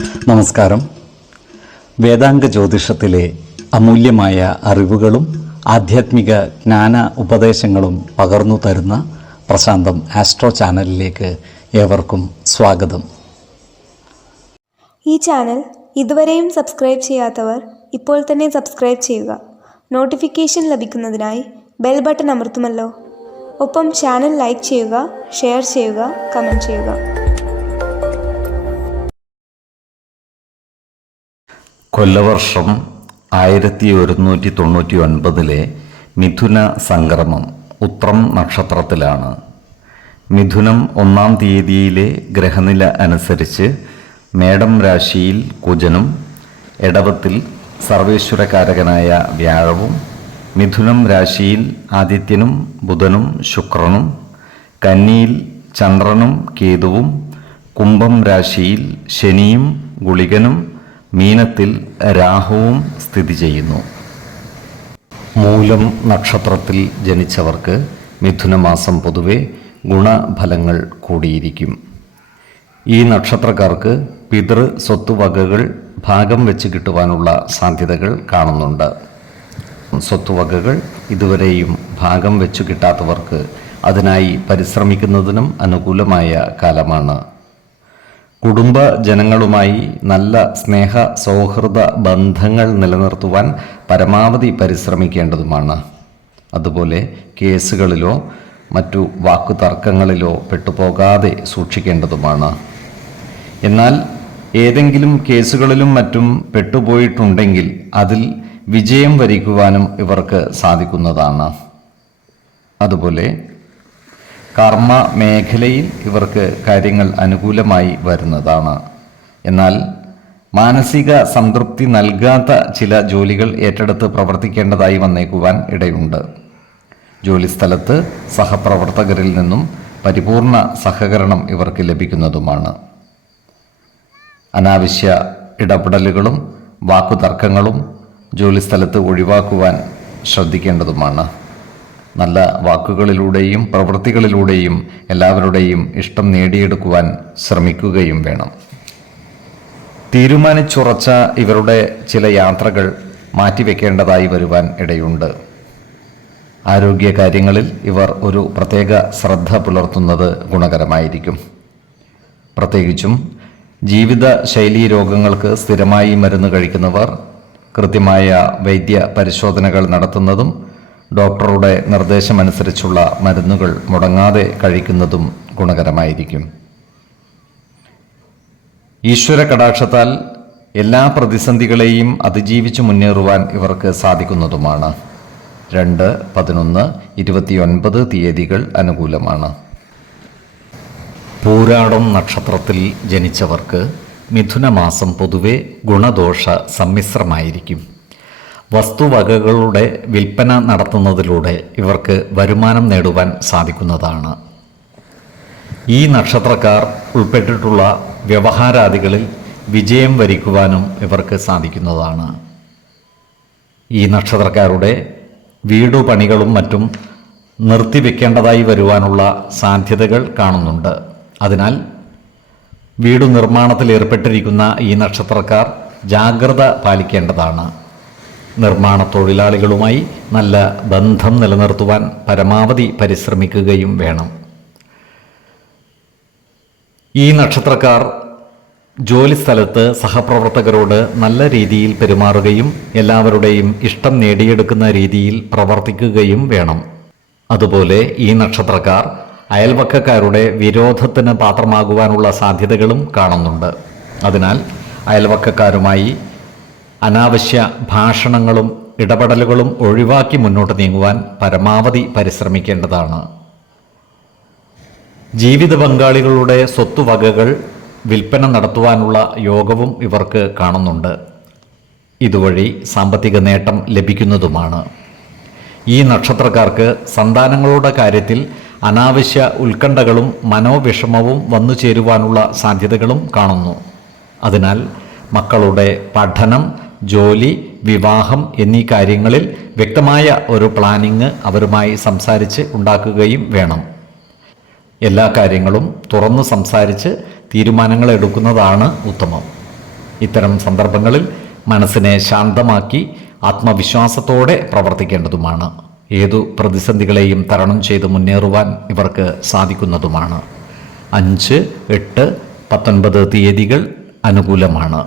നമസ്കാരം. വേദാംഗ ജ്യോതിഷത്തിലെ അമൂല്യമായ അറിവുകളും ആധ്യാത്മിക ജ്ഞാന ഉപദേശങ്ങളും പകർന്നു തരുന്ന പ്രശാന്തം ആസ്ട്രോ ചാനലിലേക്ക് ഏവർക്കും സ്വാഗതം. ഈ ചാനൽ ഇതുവരെയും സബ്സ്ക്രൈബ് ചെയ്യാത്തവർ ഇപ്പോൾ തന്നെ സബ്സ്ക്രൈബ് ചെയ്യുക. നോട്ടിഫിക്കേഷൻ ലഭിക്കുന്നതിനായി ബെൽ ബട്ടൺ അമർത്തുമല്ലോ. ഒപ്പം ചാനൽ ലൈക്ക് ചെയ്യുക, ഷെയർ ചെയ്യുക, കമൻറ്റ് ചെയ്യുക. കൊല്ലവർഷം 1199 മിഥുന സംക്രമം ഉത്രം നക്ഷത്രത്തിലാണ്. മിഥുനം 1-ാം തീയതിയിലെ ഗ്രഹനില അനുസരിച്ച് മേടം രാശിയിൽ കുജനും, എടവത്തിൽ സർവേശ്വരകാരകനായ വ്യാഴവും, മിഥുനം രാശിയിൽ ആദിത്യനും ബുധനും ശുക്രനും, കന്നിയിൽ ചന്ദ്രനും കേതുവും, കുംഭം രാശിയിൽ ശനിയും ഗുളികനും, മീനത്തിൽ രാഹുവും സ്ഥിതി ചെയ്യുന്നു. മൂലം നക്ഷത്രത്തിൽ ജനിച്ചവർക്ക് മിഥുനമാസം പൊതുവെ ഗുണഫലങ്ങൾ കൂടിയിരിക്കും. ഈ നക്ഷത്രക്കാർക്ക് പിതൃ സ്വത്തുവകകൾ ഭാഗം വെച്ച് കിട്ടുവാനുള്ള സാധ്യതകൾ കാണുന്നുണ്ട്. സ്വത്തുവകകൾ ഇതുവരെയും ഭാഗം വെച്ചു കിട്ടാത്തവർക്ക് അതിനായി പരിശ്രമിക്കുന്നതിനും അനുകൂലമായ കാലമാണ്. കുടുംബ ജനങ്ങളുമായി നല്ല സ്നേഹ സൗഹൃദ ബന്ധങ്ങൾ നിലനിർത്തുവാൻ പരമാവധി പരിശ്രമിക്കേണ്ടതുമാണ്. അതുപോലെ കേസുകളിലോ മറ്റു വാക്കുതർക്കങ്ങളിലോ പെട്ടുപോകാതെ സൂക്ഷിക്കേണ്ടതുമാണ്. എന്നാൽ ഏതെങ്കിലും കേസുകളിലും മറ്റും പെട്ടുപോയിട്ടുണ്ടെങ്കിൽ അതിൽ വിജയം വരിക്കുവാനും ഇവർക്ക് സാധിക്കുന്നതാണ്. അതുപോലെ കർമ്മ മേഖലയിൽ ഇവർക്ക് കാര്യങ്ങൾ അനുകൂലമായി വരുന്നതാണ്. എന്നാൽ മാനസിക സംതൃപ്തി നൽകാത്ത ചില ജോലികൾ ഏറ്റെടുത്ത് പ്രവർത്തിക്കേണ്ടതായി വന്നേക്കുവാൻ ഇടയുണ്ട്. ജോലിസ്ഥലത്ത് സഹപ്രവർത്തകരിൽ നിന്നും പരിപൂർണ സഹകരണം ഇവർക്ക് ലഭിക്കുന്നതുമാണ്. അനാവശ്യ ഇടപെടലുകളും വാക്കുതർക്കങ്ങളും ജോലിസ്ഥലത്ത് ഒഴിവാക്കുവാൻ ശ്രദ്ധിക്കേണ്ടതുമാണ്. നല്ല വാക്കുകളിലൂടെയും പ്രവൃത്തികളിലൂടെയും എല്ലാവരുടെയും ഇഷ്ടം നേടിയെടുക്കുവാൻ ശ്രമിക്കുകയും വേണം. തീരുമാനിച്ചുറച്ച ഇവരുടെ ചില യാത്രകൾ മാറ്റിവെക്കേണ്ടതായി വരുവാൻ ഇടയുണ്ട്. ആരോഗ്യകാര്യങ്ങളിൽ ഇവർ ഒരു പ്രത്യേക ശ്രദ്ധ പുലർത്തുന്നത് ഗുണകരമായിരിക്കും. പ്രത്യേകിച്ചും ജീവിതശൈലീ രോഗങ്ങൾക്ക് സ്ഥിരമായി മരുന്ന് കഴിക്കുന്നവർ കൃത്യമായ വൈദ്യ പരിശോധനകൾ നടത്തുന്നതും ഡോക്ടറുടെ നിർദ്ദേശമനുസരിച്ചുള്ള മരുന്നുകൾ മുടങ്ങാതെ കഴിക്കുന്നതും ഗുണകരമായിരിക്കും. ഈശ്വര കടാക്ഷത്താൽ എല്ലാ പ്രതിസന്ധികളെയും അതിജീവിച്ചു മുന്നേറുവാൻ ഇവർക്ക് സാധിക്കുന്നതുമാണ്. 2, 11, 29 തീയതികൾ അനുകൂലമാണ്. പൂരാടം നക്ഷത്രത്തിൽ ജനിച്ചവർക്ക് മിഥുനമാസം പൊതുവെ ഗുണദോഷ സമ്മിശ്രമായിരിക്കും. വസ്തുവകകളുടെ വിൽപ്പന നടത്തുന്നതിലൂടെ ഇവർക്ക് വരുമാനം നേടുവാൻ സാധിക്കുന്നതാണ്. ഈ നക്ഷത്രക്കാർ ഉൾപ്പെട്ടിട്ടുള്ള വ്യവഹാരാദികളിൽ വിജയം വരിക്കുവാനും ഇവർക്ക് സാധിക്കുന്നതാണ്. ഈ നക്ഷത്രക്കാരുടെ വീടുപണികളും മറ്റും നിർത്തിവെക്കേണ്ടതായി വരുവാനുള്ള സാധ്യതകൾ കാണുന്നുണ്ട്. അതിനാൽ വീടു നിർമ്മാണത്തിൽ ഏർപ്പെട്ടിരിക്കുന്ന ഈ നക്ഷത്രക്കാർ ജാഗ്രത പാലിക്കേണ്ടതാണ്. നിർമ്മാണ തൊഴിലാളികളുമായി നല്ല ബന്ധം നിലനിർത്തുവാൻ പരമാവധി പരിശ്രമിക്കുകയും വേണം. ഈ നക്ഷത്രക്കാർ ജോലിസ്ഥലത്ത് സഹപ്രവർത്തകരോട് നല്ല രീതിയിൽ പെരുമാറുകയും എല്ലാവരുടെയും ഇഷ്ടം നേടിയെടുക്കുന്ന രീതിയിൽ പ്രവർത്തിക്കുകയും വേണം. അതുപോലെ ഈ നക്ഷത്രക്കാർ അയൽവക്കക്കാരുടെ വിരോധത്തിന് പാത്രമാകുവാനുള്ള സാധ്യതകളും കാണുന്നുണ്ട്. അതിനാൽ അയൽവക്കക്കാരുമായി അനാവശ്യ ഭാഷണങ്ങളും ഇടപെടലുകളും ഒഴിവാക്കി മുന്നോട്ട് നീങ്ങുവാൻ പരമാവധി പരിശ്രമിക്കേണ്ടതാണ്. ജീവിത പങ്കാളികളുടെ സ്വത്തുവകകൾ വിൽപ്പന നടത്തുവാനുള്ള യോഗവും ഇവർക്ക് കാണുന്നുണ്ട്. ഇതുവഴി സാമ്പത്തിക നേട്ടം ലഭിക്കുന്നതുമാണ്. ഈ നക്ഷത്രക്കാർക്ക് സന്താനങ്ങളുടെ കാര്യത്തിൽ അനാവശ്യ ഉത്കണ്ഠകളും മനോവിഷമവും വന്നു ചേരുവാനുള്ള സാധ്യതകളും കാണുന്നു. അതിനാൽ മക്കളുടെ പഠനം, ജോലി, വിവാഹം എന്നീ കാര്യങ്ങളിൽ വ്യക്തമായ ഒരു പ്ലാനിങ് അവരുമായി സംസാരിച്ച് ഉണ്ടാക്കുകയും വേണം. എല്ലാ കാര്യങ്ങളും തുറന്നു സംസാരിച്ച് തീരുമാനങ്ങൾ എടുക്കുന്നതാണ് ഉത്തമം. ഇത്തരം സന്ദർഭങ്ങളിൽ മനസ്സിനെ ശാന്തമാക്കി ആത്മവിശ്വാസത്തോടെ പ്രവർത്തിക്കേണ്ടതുമാണ്. ഏതു പ്രതിസന്ധികളെയും തരണം ചെയ്ത് മുന്നേറുവാൻ ഇവർക്ക് സാധിക്കുന്നതുമാണ്. 5, 8, 19 തീയതികൾ അനുകൂലമാണ്.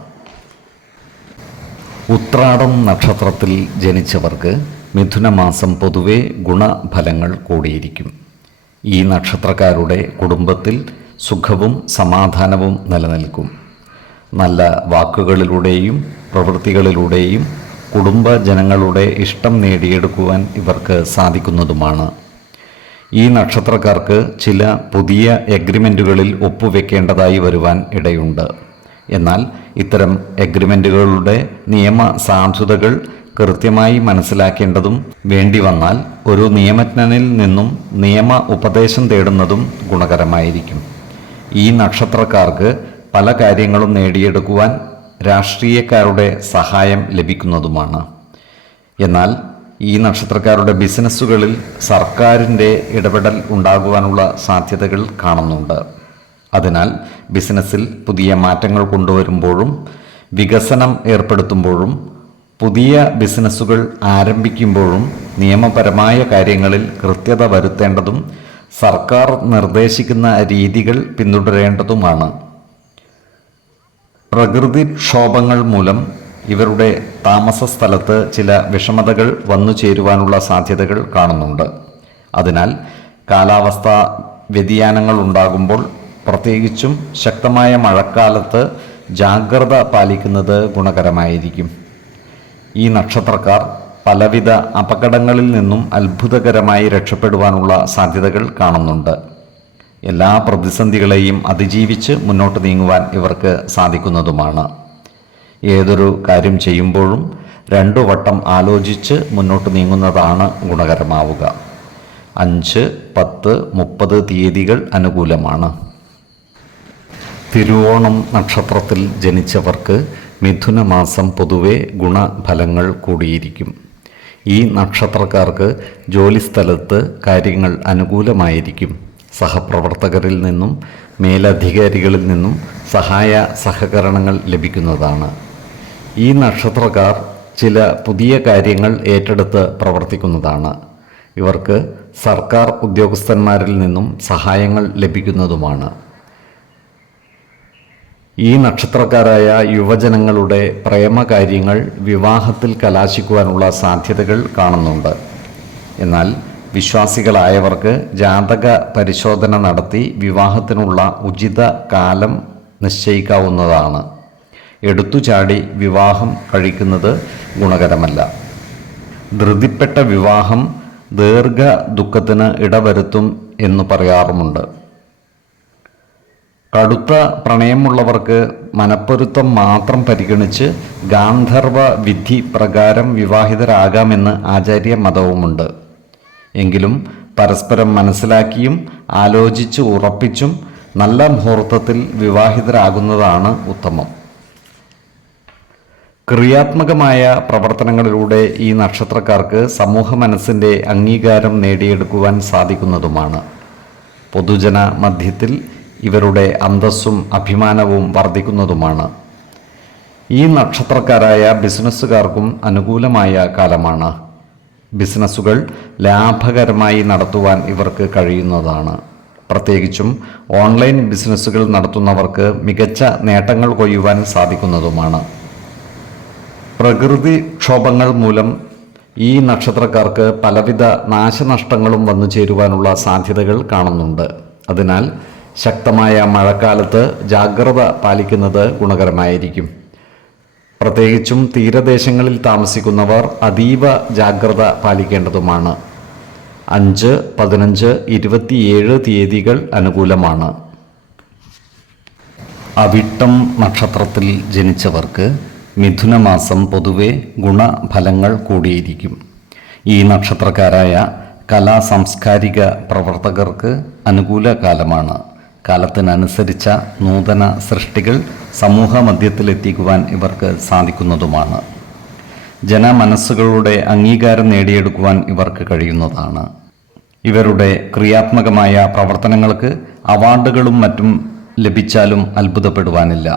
ഉത്രാടം നക്ഷത്രത്തിൽ ജനിച്ചവർക്ക് മിഥുനമാസം പൊതുവെ ഗുണഫലങ്ങൾ കൂടിയിരിക്കും. ഈ നക്ഷത്രക്കാരുടെ കുടുംബത്തിൽ സുഖവും സമാധാനവും നിലനിൽക്കും. നല്ല വാക്കുകളിലൂടെയും പ്രവൃത്തികളിലൂടെയും കുടുംബജനങ്ങളുടെ ഇഷ്ടം നേടിയെടുക്കുവാൻ ഇവർക്ക് സാധിക്കുന്നതുമാണ്. ഈ നക്ഷത്രക്കാർക്ക് ചില പുതിയ എഗ്രിമെൻറ്റുകളിൽ ഒപ്പുവെക്കേണ്ടതായി വരുവാൻ ഇടയുണ്ട്. എന്നാൽ ഇത്തരം എഗ്രിമെൻറ്റുകളുടെ നിയമ സാധുതകൾ കൃത്യമായി മനസ്സിലാക്കേണ്ടതും വേണ്ടി വന്നാൽ ഒരു നിയമജ്ഞനിൽ നിന്നും നിയമ ഉപദേശം തേടുന്നതും ഗുണകരമായിരിക്കും. ഈ നക്ഷത്രക്കാർക്ക് പല കാര്യങ്ങളും നേടിയെടുക്കുവാൻ രാഷ്ട്രീയക്കാരുടെ സഹായം ലഭിക്കുന്നതുമാണ്. എന്നാൽ ഈ നക്ഷത്രക്കാരുടെ ബിസിനസ്സുകളിൽ സർക്കാരിൻ്റെ ഇടപെടൽ ഉണ്ടാകുവാനുള്ള സാധ്യതകൾ കാണുന്നുണ്ട്. അതിനാൽ ബിസിനസ്സിൽ പുതിയ മാറ്റങ്ങൾ കൊണ്ടുവരുമ്പോഴും വികസനം ഏർപ്പെടുത്തുമ്പോഴും പുതിയ ബിസിനസ്സുകൾ ആരംഭിക്കുമ്പോഴും നിയമപരമായ കാര്യങ്ങളിൽ കൃത്യത വരുത്തേണ്ടതും സർക്കാർ നിർദ്ദേശിക്കുന്ന രീതികൾ പിന്തുടരേണ്ടതുമാണ്. പ്രകൃതിക്ഷോഭങ്ങൾ മൂലം ഇവരുടെ താമസ സ്ഥലത്ത് ചില വിഷമതകൾ വന്നു ചേരുവാനുള്ള സാധ്യതകൾ കാണുന്നുണ്ട്. അതിനാൽ കാലാവസ്ഥാ വ്യതിയാനങ്ങൾ ഉണ്ടാകുമ്പോൾ പ്രത്യേകിച്ചും ശക്തമായ മഴക്കാലത്ത് ജാഗ്രത പാലിക്കുന്നത് ഗുണകരമായിരിക്കും. ഈ നക്ഷത്രക്കാർ പലവിധ അപകടങ്ങളിൽ നിന്നും അത്ഭുതകരമായി രക്ഷപ്പെടുവാനുള്ള സാധ്യതകൾ കാണുന്നുണ്ട്. എല്ലാ പ്രതിസന്ധികളെയും അതിജീവിച്ച് മുന്നോട്ട് നീങ്ങുവാൻ ഇവർക്ക് സാധിക്കുന്നതുമാണ്. ഏതൊരു കാര്യം ചെയ്യുമ്പോഴും 2 വട്ടം ആലോചിച്ച് മുന്നോട്ട് നീങ്ങുന്നതാണ് ഗുണകരമാവുക. 5, 10, 30 തീയതികൾ അനുകൂലമാണ്. തിരുവോണം നക്ഷത്രത്തിൽ ജനിച്ചവർക്ക് മിഥുനമാസം പൊതുവെ ഗുണഫലങ്ങൾ കൂടിയിരിക്കും. ഈ നക്ഷത്രക്കാർക്ക് ജോലിസ്ഥലത്ത് കാര്യങ്ങൾ അനുകൂലമായിരിക്കും. സഹപ്രവർത്തകരിൽ നിന്നും മേലധികാരികളിൽ നിന്നും സഹായ സഹകരണങ്ങൾ ലഭിക്കുന്നതാണ്. ഈ നക്ഷത്രക്കാർ ചില പുതിയ കാര്യങ്ങൾ ഏറ്റെടുത്ത് പ്രവർത്തിക്കുന്നതാണ്. ഇവർക്ക് സർക്കാർ ഉദ്യോഗസ്ഥന്മാരിൽ നിന്നും സഹായങ്ങൾ ലഭിക്കുന്നതുമാണ്. ഈ നക്ഷത്രക്കാരായ യുവജനങ്ങളുടെ പ്രേമകാര്യങ്ങൾ വിവാഹത്തിൽ കലാശിക്കുവാനുള്ള സാധ്യതകൾ കാണുന്നുണ്ട്. എന്നാൽ വിശ്വാസികളായവർക്ക് ജാതക പരിശോധന നടത്തി വിവാഹത്തിനുള്ള ഉചിത കാലം നിശ്ചയിക്കാവുന്നതാണ്. എടുത്തുചാടി വിവാഹം കഴിക്കുന്നത് ഗുണകരമല്ല. ധൃതിപ്പെട്ട വിവാഹം ദീർഘ ദുഃഖത്തിന് ഇടവരുത്തും എന്ന് പറയാറുമുണ്ട്. കടുത്ത പ്രണയമുള്ളവർക്ക് മനപ്പൊരുത്തം മാത്രം പരിഗണിച്ച് ഗാന്ധർവ വിധി പ്രകാരം വിവാഹിതരാകാമെന്ന് ആചാര്യ മതവുമുണ്ട്. എങ്കിലും പരസ്പരം മനസ്സിലാക്കിയും ആലോചിച്ച് ഉറപ്പിച്ചും നല്ല മുഹൂർത്തത്തിൽ വിവാഹിതരാകുന്നതാണ് ഉത്തമം. ക്രിയാത്മകമായ പ്രവർത്തനങ്ങളിലൂടെ ഈ നക്ഷത്രക്കാർക്ക് സമൂഹ മനസ്സിൻ്റെ അംഗീകാരം നേടിയെടുക്കുവാൻ സാധിക്കുന്നതുമാണ്. പൊതുജന മധ്യത്തിൽ ഇവരുടെ അന്തസ്സും അഭിമാനവും വർദ്ധിക്കുന്നതുമാണ്. ഈ നക്ഷത്രക്കാരായ ബിസിനസ്സുകാർക്കും അനുകൂലമായ കാലമാണ്. ബിസിനസ്സുകൾ ലാഭകരമായി നടത്തുവാൻ ഇവർക്ക് കഴിയുന്നതാണ്. പ്രത്യേകിച്ചും ഓൺലൈൻ ബിസിനസ്സുകൾ നടത്തുന്നവർക്ക് മികച്ച നേട്ടങ്ങൾ കൊയ്യുവാൻ സാധിക്കുന്നതുമാണ്. പ്രകൃതിക്ഷോഭങ്ങൾ മൂലം ഈ നക്ഷത്രക്കാർക്ക് പലവിധ നാശനഷ്ടങ്ങളും വന്നു ചേരുവാനുള്ള സാധ്യതകൾ കാണുന്നുണ്ട്. അതിനാൽ ശക്തമായ മഴക്കാലത്ത് ജാഗ്രത പാലിക്കുന്നത് ഗുണകരമായിരിക്കും. പ്രത്യേകിച്ചും തീരദേശങ്ങളിൽ താമസിക്കുന്നവർ അതീവ ജാഗ്രത പാലിക്കേണ്ടതുമാണ്. 5, 15, 27 തീയതികൾ അനുകൂലമാണ്. അവിട്ടം നക്ഷത്രത്തിൽ ജനിച്ചവർക്ക് മിഥുനമാസം പൊതുവെ ഗുണഫലങ്ങൾ കൂടിയിരിക്കും. ഈ നക്ഷത്രക്കാരായ കലാ സാംസ്കാരിക പ്രവർത്തകർക്ക് അനുകൂല കാലമാണ്. കാലത്തിനനുസരിച്ച നൂതന സൃഷ്ടികൾ സമൂഹ മധ്യത്തിലെത്തിക്കുവാൻ ഇവർക്ക് സാധിക്കുന്നതുമാണ്. ജനമനസ്സുകളുടെ അംഗീകാരം നേടിയെടുക്കുവാൻ ഇവർക്ക് കഴിയുന്നതാണ്. ഇവരുടെ ക്രിയാത്മകമായ പ്രവർത്തനങ്ങൾക്ക് അവാർഡുകളും മറ്റും ലഭിച്ചാലും അത്ഭുതപ്പെടുവാനില്ല.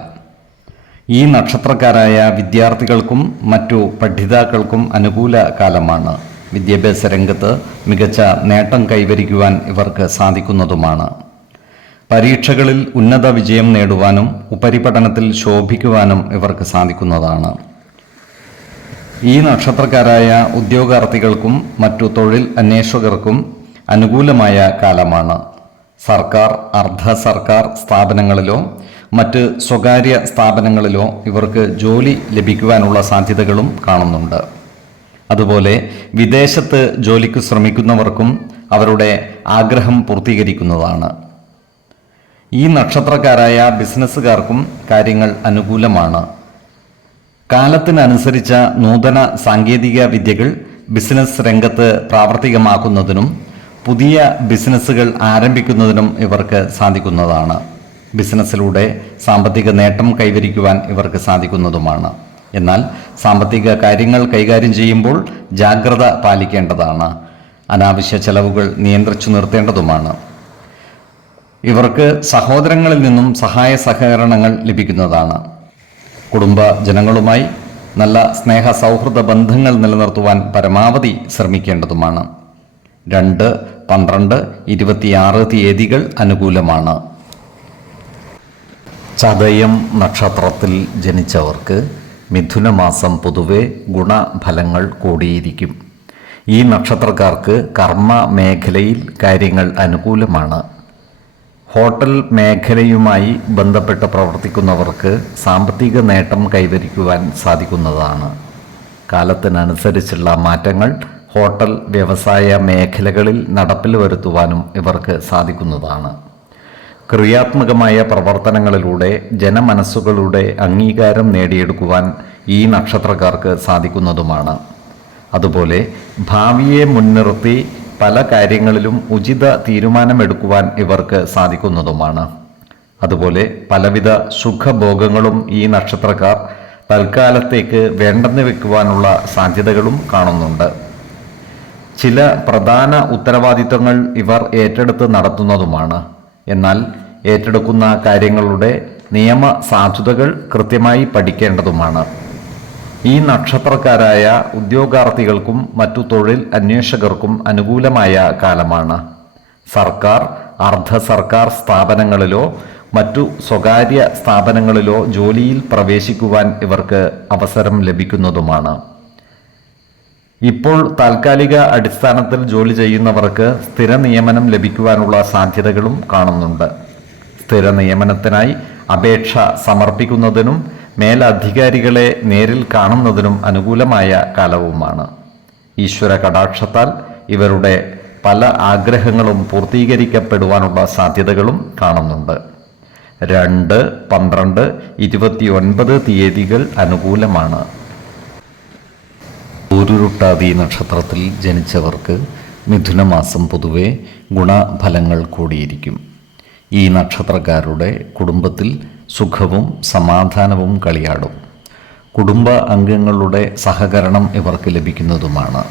ഈ നക്ഷത്രക്കാരായ വിദ്യാർത്ഥികൾക്കും മറ്റു പഠിതാക്കൾക്കും അനുകൂല കാലമാണ്. വിദ്യാഭ്യാസ രംഗത്ത് മികച്ച നേട്ടം കൈവരിക്കുവാൻ ഇവർക്ക് സാധിക്കുന്നതുമാണ്. പരീക്ഷകളിൽ ഉന്നത വിജയം നേടുവാനും ഉപരിപഠനത്തിൽ ശോഭിക്കുവാനും ഇവർക്ക് സാധിക്കുന്നതാണ്. ഈ നക്ഷത്രക്കാരായ ഉദ്യോഗാർത്ഥികൾക്കും മറ്റു തൊഴിൽ അന്വേഷകർക്കും അനുകൂലമായ കാലമാണ്. സർക്കാർ, അർദ്ധ സർക്കാർ സ്ഥാപനങ്ങളിലോ മറ്റ് സ്വകാര്യ സ്ഥാപനങ്ങളിലോ ഇവർക്ക് ജോലി ലഭിക്കുവാനുള്ള സാധ്യതകളും കാണുന്നുണ്ട്. അതുപോലെ വിദേശത്ത് ജോലിക്ക് ശ്രമിക്കുന്നവർക്കും അവരുടെ ആഗ്രഹം പൂർത്തീകരിക്കുന്നതാണ്. ഈ നക്ഷത്രക്കാരായ ബിസിനസ്സുകാർക്കും കാര്യങ്ങൾ അനുകൂലമാണ്. കാലത്തിനനുസരിച്ച നൂതന സാങ്കേതിക വിദ്യകൾ ബിസിനസ് രംഗത്ത് പ്രാവർത്തികമാക്കുന്നതിനും പുതിയ ബിസിനസ്സുകൾ ആരംഭിക്കുന്നതിനും ഇവർക്ക് സാധിക്കുന്നതാണ്. ബിസിനസ്സിലൂടെ സാമ്പത്തിക നേട്ടം കൈവരിക്കുവാൻ ഇവർക്ക് സാധിക്കുന്നതുമാണ്. എന്നാൽ സാമ്പത്തിക കാര്യങ്ങൾ കൈകാര്യം ചെയ്യുമ്പോൾ ജാഗ്രത പാലിക്കേണ്ടതാണ്. അനാവശ്യ ചെലവുകൾ നിയന്ത്രിച്ചു നിർത്തേണ്ടതുമാണ്. ഇവർക്ക് സഹോദരങ്ങളിൽ നിന്നും സഹായ സഹകരണങ്ങൾ ലഭിക്കുന്നതാണ്. കുടുംബ ജനങ്ങളുമായി നല്ല സ്നേഹ സൗഹൃദ ബന്ധങ്ങൾ നിലനിർത്തുവാൻ പരമാവധി ശ്രമിക്കേണ്ടതുമാണ്. 2, 12, 26 തീയതികൾ അനുകൂലമാണ്. ചതയം നക്ഷത്രത്തിൽ ജനിച്ചവർക്ക് മിഥുനമാസം പൊതുവെ ഗുണഫലങ്ങൾ കൂടിയിരിക്കും. ഈ നക്ഷത്രക്കാർക്ക് കർമ്മ മേഖലയിൽ കാര്യങ്ങൾ അനുകൂലമാണ്. ഹോട്ടൽ മേഖലയുമായി ബന്ധപ്പെട്ട് പ്രവർത്തിക്കുന്നവർക്ക് സാമ്പത്തിക നേട്ടം കൈവരിക്കുവാൻ സാധിക്കുന്നതാണ്. കാലത്തിനനുസരിച്ചുള്ള മാറ്റങ്ങൾ ഹോട്ടൽ വ്യവസായ മേഖലകളിൽ നടപ്പിൽ വരുത്തുവാനും ഇവർക്ക് സാധിക്കുന്നതാണ്. ക്രിയാത്മകമായ പ്രവർത്തനങ്ങളിലൂടെ ജനമനസ്സുകളുടെ അംഗീകാരം നേടിയെടുക്കുവാൻ ഈ നക്ഷത്രക്കാർക്ക് സാധിക്കുന്നതുമാണ്. അതുപോലെ ഭാവിയെ മുൻനിർത്തി പല കാര്യങ്ങളിലും ഉചിത തീരുമാനമെടുക്കുവാൻ ഇവർക്ക് സാധിക്കുന്നതുമാണ്. അതുപോലെ പലവിധ സുഖഭോഗങ്ങളും ഈ നക്ഷത്രക്കാർ തൽക്കാലത്തേക്ക് വേണ്ടെന്ന് വെക്കുവാനുള്ള സാധ്യതകളും കാണുന്നുണ്ട്. ചില പ്രധാന ഉത്തരവാദിത്തങ്ങൾ ഇവർ ഏറ്റെടുത്ത് നടത്തുന്നതുമാണ്. എന്നാൽ ഏറ്റെടുക്കുന്ന കാര്യങ്ങളുടെ നിയമ സാധുതകൾ കൃത്യമായി പഠിക്കേണ്ടതുമാണ്. ഈ നക്ഷത്രക്കാരായ ഉദ്യോഗാർത്ഥികൾക്കും മറ്റു തൊഴിൽ അന്വേഷകർക്കും അനുകൂലമായ കാലമാണ്. സർക്കാർ, അർദ്ധ സർക്കാർ സ്ഥാപനങ്ങളിലോ മറ്റു സ്വകാര്യ സ്ഥാപനങ്ങളിലോ ജോലിയിൽ പ്രവേശിക്കുവാൻ ഇവർക്ക് അവസരം ലഭിക്കുന്നതുമാണ്. ഇപ്പോൾ താൽക്കാലിക അടിസ്ഥാനത്തിൽ ജോലി ചെയ്യുന്നവർക്ക് സ്ഥിര നിയമനം ലഭിക്കുവാനുള്ള സാധ്യതകളും കാണുന്നുണ്ട്. സ്ഥിര നിയമനത്തിനായി അപേക്ഷ സമർപ്പിക്കുന്നതിനും മേലധികാരികളെ നേരിൽ കാണുന്നതിനും അനുകൂലമായ കാലവുമാണ്. ഈശ്വര കടാക്ഷത്താൽ ഇവരുടെ പല ആഗ്രഹങ്ങളും പൂർത്തീകരിക്കപ്പെടുവാനുള്ള സാധ്യതകളും കാണുന്നുണ്ട്. 2, 12, 29 തീയതികൾ അനുകൂലമാണ്. പൂരുരുട്ടാതി നക്ഷത്രത്തിൽ ജനിച്ചവർക്ക് മിഥുനമാസം പൊതുവെ ഗുണഫലങ്ങൾ കൂടിയിരിക്കും. ഈ നക്ഷത്രക്കാരുടെ കുടുംബത്തിൽ സുഖവും സമാധാനവും കളിയാടും. കുടുംബ അംഗങ്ങളുടെ സഹകരണം ഇവർക്ക് ലഭിക്കുന്നതുമാണ്.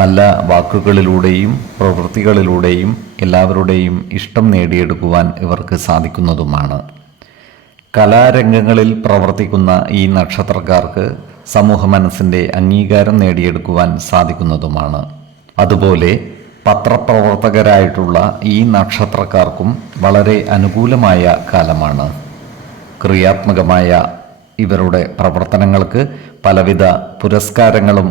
നല്ല വാക്കുകളിലൂടെയും പ്രവൃത്തികളിലൂടെയും എല്ലാവരുടെയും ഇഷ്ടം നേടിയെടുക്കുവാൻ ഇവർക്ക് സാധിക്കുന്നതുമാണ്. കലാരംഗങ്ങളിൽ പ്രവർത്തിക്കുന്ന ഈ നക്ഷത്രക്കാർക്ക് സമൂഹ മനസ്സിൻ്റെ അംഗീകാരം നേടിയെടുക്കുവാൻ സാധിക്കുന്നതുമാണ്. അതുപോലെ പത്രപ്രവർത്തകരായിട്ടുള്ള ഈ നക്ഷത്രക്കാർക്കും വളരെ അനുകൂലമായ കാലമാണ്. ക്രിയാത്മകമായ ഇവരുടെ പ്രവർത്തനങ്ങൾക്ക് പലവിധ പുരസ്കാരങ്ങളും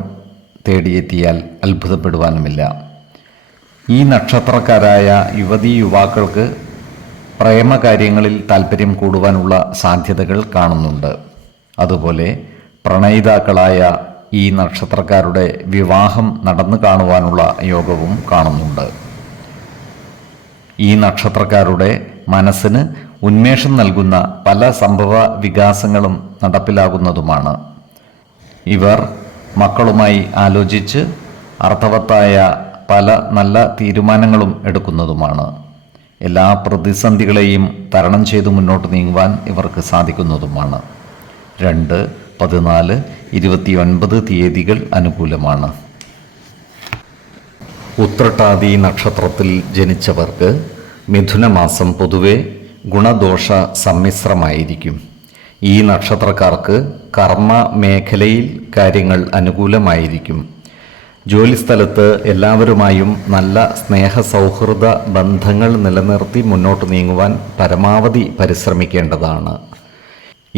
തേടിയെത്തിയാൽ അത്ഭുതപ്പെടുവാനുമില്ല. ഈ നക്ഷത്രക്കാരായ യുവതീ യുവാക്കൾക്ക് പ്രേമകാര്യങ്ങളിൽ താല്പര്യം കൂടുവാനുള്ള സാധ്യതകൾ കാണുന്നുണ്ട്. അതുപോലെ പ്രണയിതാക്കളായ ഈ നക്ഷത്രക്കാരുടെ വിവാഹം നടന്നു കാണുവാനുള്ള യോഗവും കാണുന്നുണ്ട്. ഈ നക്ഷത്രക്കാരുടെ മനസ്സിന് ഉന്മേഷം നൽകുന്ന പല സംഭവ വികാസങ്ങളും നടപ്പിലാകുന്നതുമാണ്. ഇവർ മക്കളുമായി ആലോചിച്ച് അർത്ഥവത്തായ പല നല്ല തീരുമാനങ്ങളും എടുക്കുന്നതുമാണ്. എല്ലാ പ്രതിസന്ധികളെയും തരണം ചെയ്തു മുന്നോട്ട് നീങ്ങുവാൻ ഇവർക്ക് സാധിക്കുന്നതുമാണ്. 2, 14, 29 തീയതികൾ അനുകൂലമാണ്. ഉത്രട്ടാതി നക്ഷത്രത്തിൽ ജനിച്ചവർക്ക് മിഥുനമാസം പൊതുവെ ഗുണദോഷ സമ്മിശ്രമായിരിക്കും. ഈ നക്ഷത്രക്കാർക്ക് കർമ്മ മേഖലയിൽ കാര്യങ്ങൾ അനുകൂലമായിരിക്കും. ജോലിസ്ഥലത്ത് എല്ലാവരുമായും നല്ല സ്നേഹസൗഹൃദ ബന്ധങ്ങൾ നിലനിർത്തി മുന്നോട്ട് നീങ്ങുവാൻ പരമാവധി പരിശ്രമിക്കേണ്ടതാണ്.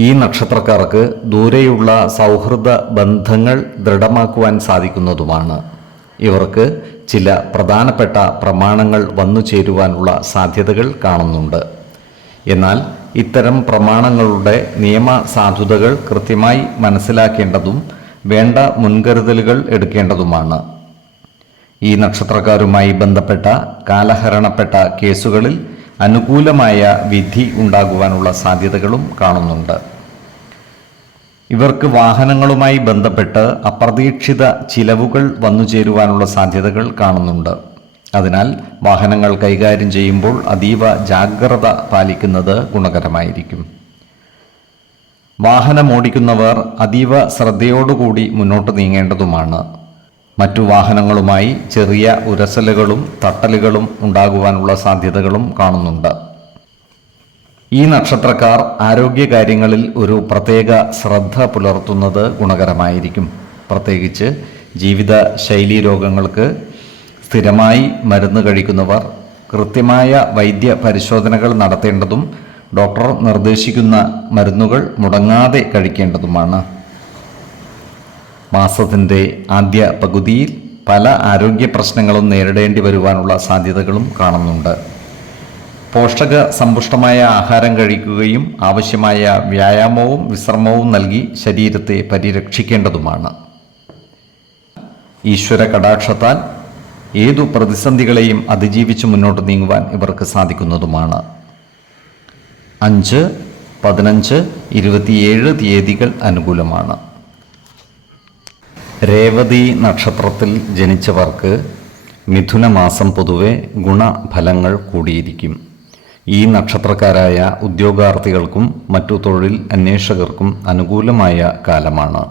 ഈ നക്ഷത്രക്കാർക്ക് ദൂരെയുള്ള സൗഹൃദ ബന്ധങ്ങൾ ദൃഢമാക്കുവാൻ സാധിക്കുന്നതുമാണ്. ഇവർക്ക് ചില പ്രധാനപ്പെട്ട പ്രമാണങ്ങൾ വന്നു ചേരുവാനുള്ള സാധ്യതകൾ കാണുന്നുണ്ട്. എന്നാൽ ഇത്തരം പ്രമാണങ്ങളുടെ നിയമസാധുതകൾ കൃത്യമായി മനസ്സിലാക്കേണ്ടതും വേണ്ട മുൻകരുതലുകൾ എടുക്കേണ്ടതുമാണ്. ഈ നക്ഷത്രക്കാരുമായി ബന്ധപ്പെട്ട കാലഹരണപ്പെട്ട കേസുകളിൽ അനുകൂലമായ വിധി ഉണ്ടാകുവാനുള്ള സാധ്യതകളും കാണുന്നുണ്ട്. ഇവർക്ക് വാഹനങ്ങളുമായി ബന്ധപ്പെട്ട് അപ്രതീക്ഷിത ചിലവുകൾ വന്നു ചേരുവാനുള്ള സാധ്യതകൾ കാണുന്നുണ്ട്. അതിനാൽ വാഹനങ്ങൾ കൈകാര്യം ചെയ്യുമ്പോൾ അതീവ ജാഗ്രത പാലിക്കുന്നത് ഗുണകരമായിരിക്കും. വാഹനമോടിക്കുന്നവർ അതീവ ശ്രദ്ധയോടുകൂടി മുന്നോട്ട് നീങ്ങേണ്ടതുമാണ്. മറ്റു വാഹനങ്ങളുമായി ചെറിയ ഉരസലുകളും തട്ടലുകളും ഉണ്ടാകുവാനുള്ള സാധ്യതകളും കാണുന്നുണ്ട്. ഈ നക്ഷത്രക്കാർ ആരോഗ്യകാര്യങ്ങളിൽ ഒരു പ്രത്യേക ശ്രദ്ധ പുലർത്തുന്നത് ഗുണകരമായിരിക്കും. പ്രത്യേകിച്ച് ജീവിത ശൈലീ രോഗങ്ങൾക്ക് സ്ഥിരമായി മരുന്ന് കഴിക്കുന്നവർ കൃത്യമായ വൈദ്യ പരിശോധനകൾ നടത്തേണ്ടതും ഡോക്ടർ നിർദ്ദേശിക്കുന്ന മരുന്നുകൾ മുടങ്ങാതെ കഴിക്കേണ്ടതുമാണ്. മാസത്തിൻ്റെ ആദ്യ പകുതിയിൽ പല ആരോഗ്യ പ്രശ്നങ്ങളും നേരിടേണ്ടി വരുവാനുള്ള സാധ്യതകളും കാണുന്നുണ്ട്. പോഷക സമ്പുഷ്ടമായ ആഹാരം കഴിക്കുകയും ആവശ്യമായ വ്യായാമവും വിശ്രമവും നൽകി ശരീരത്തെ പരിരക്ഷിക്കേണ്ടതുമാണ്. ഈശ്വര കടാക്ഷത്താൽ ഏതു പ്രതിസന്ധികളെയും അതിജീവിച്ച് മുന്നോട്ട് നീങ്ങുവാൻ ഇവർക്ക് സാധിക്കുന്നതുമാണ്. 5, 15, 27 തീയതികൾ അനുകൂലമാണ്. രേവതി നക്ഷത്രത്തിൽ ജനിച്ചവർക്ക് മിഥുനമാസം പൊതുവെ ഗുണഫലങ്ങൾ കൂടിയിരിക്കും. ഈ നക്ഷത്രക്കാരായ ഉദ്യോഗാർത്ഥികൾക്കും മറ്റു തൊഴിൽ അന്വേഷകർക്കും അനുകൂലമായ കാലമാണ്.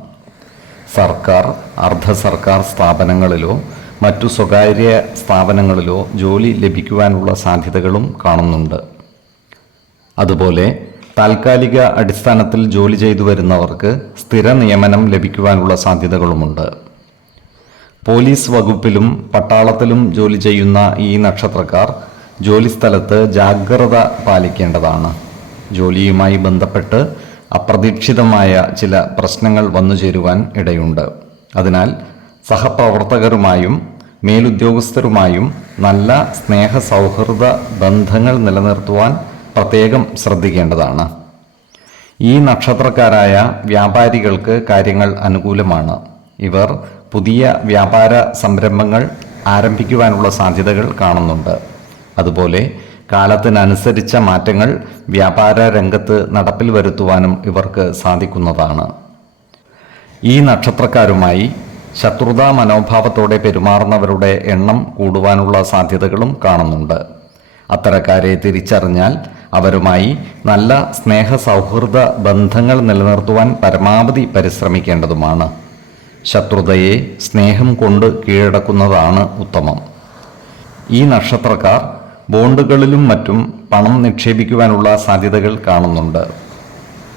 സർക്കാർ, അർദ്ധ സർക്കാർ സ്ഥാപനങ്ങളിലോ മറ്റു സ്വകാര്യ സ്ഥാപനങ്ങളിലോ ജോലി ലഭിക്കുവാനുള്ള സാധ്യതകളും കാണുന്നുണ്ട്. അതുപോലെ താൽക്കാലിക അടിസ്ഥാനത്തിൽ ജോലി ചെയ്തു വരുന്നവർക്ക് സ്ഥിര നിയമനം ലഭിക്കുവാനുള്ള സാധ്യതകളുമുണ്ട്. പോലീസ് വകുപ്പിലും പട്ടാളത്തിലും ജോലി ചെയ്യുന്ന ഈ നക്ഷത്രക്കാർ ജോലിസ്ഥലത്ത് ജാഗ്രത പാലിക്കേണ്ടതാണ്. ജോലിയുമായി ബന്ധപ്പെട്ട് അപ്രതീക്ഷിതമായ ചില പ്രശ്നങ്ങൾ വന്നു ചേരുവാൻ ഇടയുണ്ട്. അതിനാൽ സഹപ്രവർത്തകരുമായും മേലുദ്യോഗസ്ഥരുമായും നല്ല സ്നേഹ സൗഹൃദ ബന്ധങ്ങൾ നിലനിർത്തുവാൻ പ്രത്യേകം ശ്രദ്ധിക്കേണ്ടതാണ്. ഈ നക്ഷത്രക്കാരായ വ്യാപാരികൾക്ക് കാര്യങ്ങൾ അനുകൂലമാണ്. ഇവർ പുതിയ വ്യാപാര സംരംഭങ്ങൾ ആരംഭിക്കുവാനുള്ള സാധ്യതകൾ കാണുന്നുണ്ട്. അതുപോലെ കാലത്തിനനുസരിച്ച മാറ്റങ്ങൾ വ്യാപാര രംഗത്ത് നടപ്പിൽ വരുത്തുവാനും ഇവർക്ക് സാധിക്കുന്നതാണ്. ഈ നക്ഷത്രക്കാരുമായി ശത്രുതാ മനോഭാവത്തോടെ പെരുമാറുന്നവരുടെ എണ്ണം കൂടുവാനുള്ള സാധ്യതകളും കാണുന്നുണ്ട്. അത്തരക്കാരെ തിരിച്ചറിഞ്ഞാൽ അവരുമായി നല്ല സ്നേഹ സൗഹൃദ ബന്ധങ്ങൾ നിലനിർത്തുവാൻ പരമാവധി പരിശ്രമിക്കേണ്ടതുമാണ്. ശത്രുതയെ സ്നേഹം കൊണ്ട് കീഴടക്കുന്നതാണ് ഉത്തമം. ഈ നക്ഷത്രക്കാർ ബോണ്ടുകളിലും മറ്റും പണം നിക്ഷേപിക്കുവാനുള്ള സാധ്യതകൾ കാണുന്നുണ്ട്.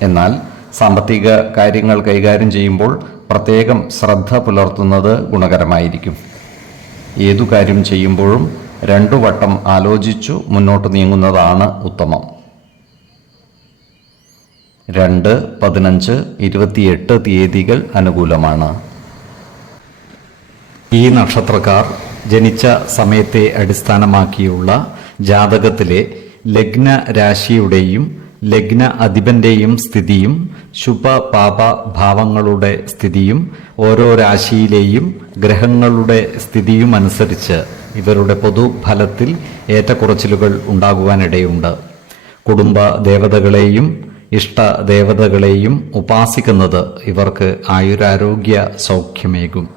എന്നാൽ സാമ്പത്തിക കാര്യങ്ങൾ കൈകാര്യം ചെയ്യുമ്പോൾ പ്രത്യേകം ശ്രദ്ധ പുലർത്തുന്നത് ഗുണകരമായിരിക്കും. ഏതു കാര്യം ചെയ്യുമ്പോഴും 2 വട്ടം ആലോചിച്ചു മുന്നോട്ട് നീങ്ങുന്നതാണ് ഉത്തമം. 2, 15, 28 തീയതികൾ അനുകൂലമാണ്. ഈ നക്ഷത്രക്കാർ ജനിച്ച സമയത്തെ അടിസ്ഥാനമാക്കിയുള്ള ജാതകത്തിലെ ലഗ്ന രാശിയുടെയും ലഗ്ന അധിപന്റെയും സ്ഥിതിയും ശുഭ പാപ ഭാവങ്ങളുടെ സ്ഥിതിയും ഓരോ രാശിയിലെയും ഗ്രഹങ്ങളുടെ സ്ഥിതിയും അനുസരിച്ച് ഇവരുടെ പൊതുഫലത്തിൽ ഏറ്റക്കുറച്ചിലുകൾ ഉണ്ടാകുവാനിടയുണ്ട്. കുടുംബ ദേവതകളെയും ഇഷ്ട ദേവതകളെയും ഉപാസിക്കുന്നത് ഇവർക്ക് ആയുരാരോഗ്യ സൗഖ്യമേകും.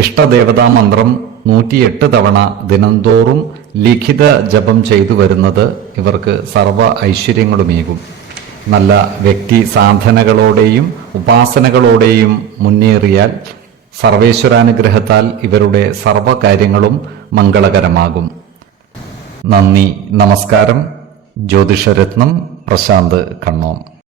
ഇഷ്ടദേവതാ മന്ത്രം 108 തവണ ദിനംതോറും ലിഖിത ജപം ചെയ്തു വരുന്നത് ഇവർക്ക് സർവ ഐശ്വര്യങ്ങളുമേകും. നല്ല വ്യക്തി സാധനകളോടെയും ഉപാസനകളോടെയും മുന്നേറിയാൽ സർവേശ്വരാനുഗ്രഹത്താൽ ഇവരുടെ സർവകാര്യങ്ങളും മംഗളകരമാകും. നന്ദി, നമസ്കാരം. ജ്യോതിഷരത്നം പ്രശാന്ത് കണ്ണോം.